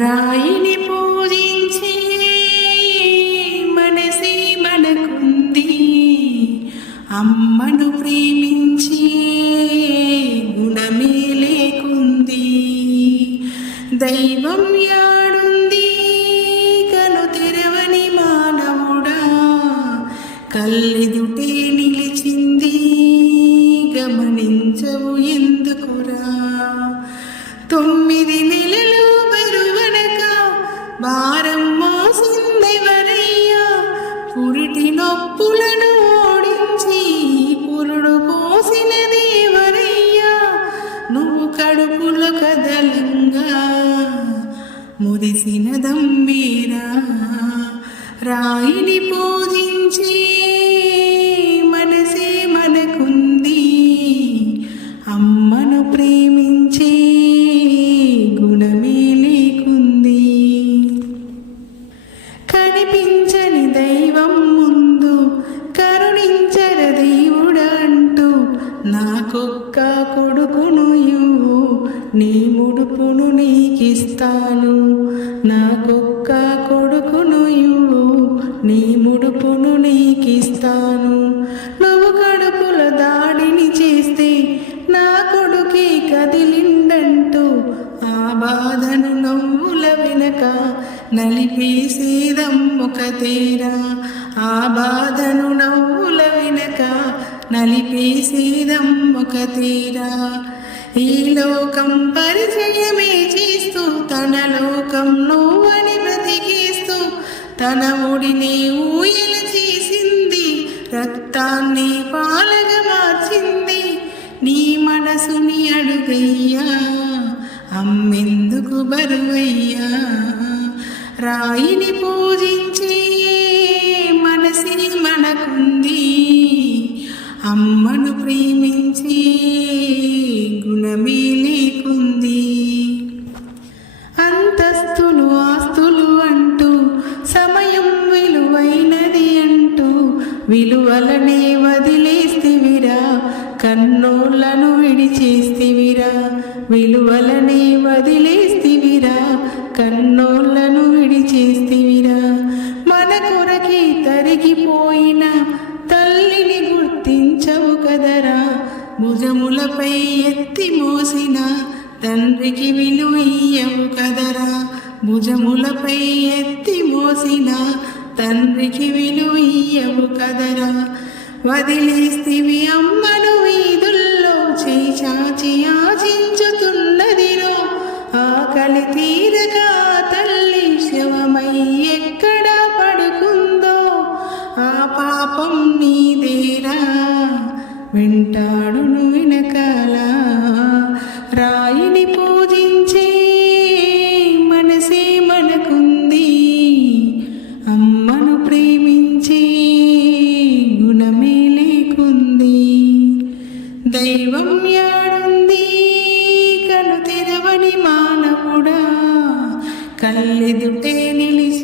రాయిని పూజించే మనసే మనకుంది, అమ్మను ప్రేమించే గుణమే లేకుంది. దైవం యాడుంది కను తెరవని మానవుడా, కళ్ళెదుటే నిలిచింది గమనించవు ఎందుకురా. 9 నెలలు బరువనక భారం మోసిందెవరయ్యా, పురిటి నొప్పులను ఓడించి పురుడు పోసిన దేవరయ్యా. నువ్వు కడుపులో కదలంగా మురిసిన దమ్మీరా. రాయిని పూజించే మనసే మనకుంది, అమ్మను ప్రేమించే గుణమే లేకుంది. కనిపించని దైవం ముందు కరుణించర దేవుడంటూ, నాకొక్క కొడుకును ఇవ్వు నీ ముడుపును నీకిస్తాను. నాకొక్క కొడుకును ఇవ్వు నీ ముడుపును నీకిస్తాను. నువ్వు కడుపుల దాడిని చేస్తే నా కొడుకే కదిలిండంటూ, ఆ బాధను నవ్వుల వెనక నలిపేసేదమ్మొకతేరా. ఆ బాధను నవ్వుల వెనక నలిపేసేదమ్మొకతేరా. ఈ లోకం పరిచయమే చేస్తూ తన లోకం నువ్వని బ్రతికేస్తూ, తన ఒడిని ఊయల చేసింది, రక్తాన్ని పాలగా మార్చింది. నీ మనసుని అడుగయ్యా, అమ్మెందుకు బరువయ్యా. రాయిని పూజించే మనసే మనకుంది, అమ్మను ప్రేమించే గుణమే లేకుంది. అంతస్తులు ఆస్తులు అంటూ, సమయం విలువైనది అంటూ, విలువలనే వదిలేస్తివిరా, కన్నోళ్లను విడిచేస్తివిరా. విలువలనే వదిలేస్తివిరా, కన్నోళ్లను విడిచేస్తివిరా. మన కొరకి తరిగిపోయిన తల్లిని గుర్తించవు కదరా. భుజములపై ఎత్తి మోసిన తండ్రికి విలువ ఇయ్యవు కదరా. భుజములపై ఎత్తి మోసిన తండ్రికి విలువ ఇయ్యవు కదరా. వదిలేస్తివి అమ్మను వీధుల్లో, చేయి చాచి యాచించుతున్నదిరో. ఆకలి తీరక తల్లి శవమై ఎక్కడ పడుకుందో, ఆ పాపం నీదేరా వెంటాడును వెనకాల. రాయిని పూజించే మనసే మనకుంది, అమ్మను ప్రేమించే గుణమే లేకుంది. దైవం యాడుంది కను తెరవని మానవుడా, కళ్ళెదుటే నిలిచి